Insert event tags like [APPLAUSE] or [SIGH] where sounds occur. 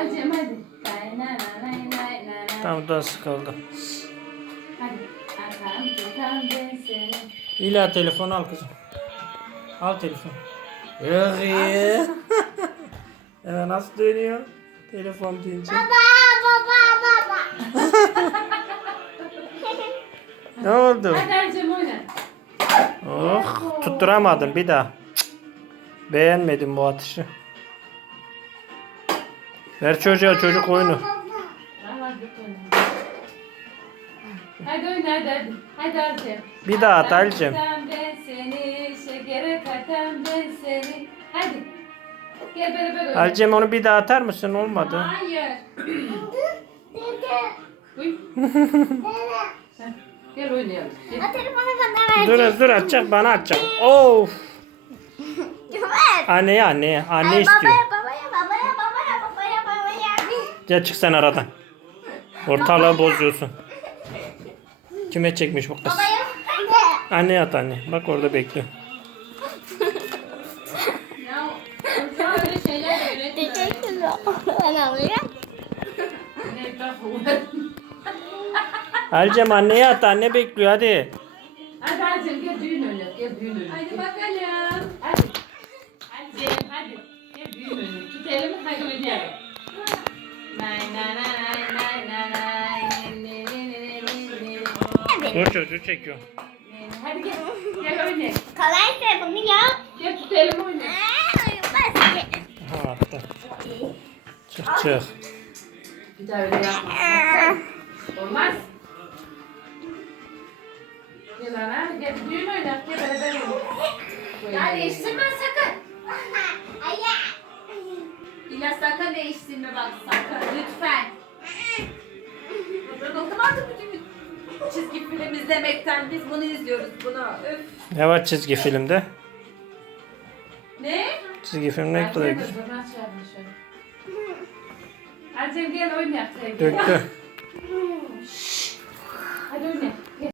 Acem hadi. Tam da sıkıldı. İla telefon al kızım. Al telefon. Yok ya. Hemen nasıl dönüyor? Telefon deyince. ne oldu? Hadi oyna. Oh, tutturamadım bir daha. Beğenmedim bu atışı. Ver çocuğa çocuk oyunu. Hadi oyna. Hadi hadi hadi. Bir daha at Ali'cim. Ben seni, şekere katan ben seni. Hadi. Gel beraber oynayalım. Alcem onu bir daha atar mısın? Olmadı. Hayır. Uy. Gel oynayalım. Gel. Telefonu bana ver. Dur dur atacak bana atacak. Of. [LAUGHS] Ver. Anneye anneye. Anne Ay, istiyor. Babaya babaya Gel çık sen aradan. Ortalığı bozuyorsun. Kime çekmiş bu kız? Babaya. Anneye at anne. Bak orada bekliyor. Öyle. Alcem anneye at. Anne bekliyor hadi. Hadi Acem gel düğün oynayalım. Gel düğün oynayalım. Hadi bakalım. Hadi. Acem hadi. Gel düğün. Tut elimi hadi oynayalım. Dur çocuğu çekiyor. Hadi gel. Gel oynayalım. Kolaysa bunu yap. Gel tut elimi ki. Ha attı. Çık çık. Bir daha öyle yapma. Olmaz. Gel ana, gel düğün oynak, gel beraber oynayalım. Ya değiştirme sakın. Aya. İlla sakın değiştirme bak sakın lütfen. Çizgi film izlemekten. Biz bunu izliyoruz bunu. Öf. Ne var çizgi filmde? Ne? Çizgi film ne kadar güzel. Acem gel oynayak sevgilim. Döktü. Hadi oyna.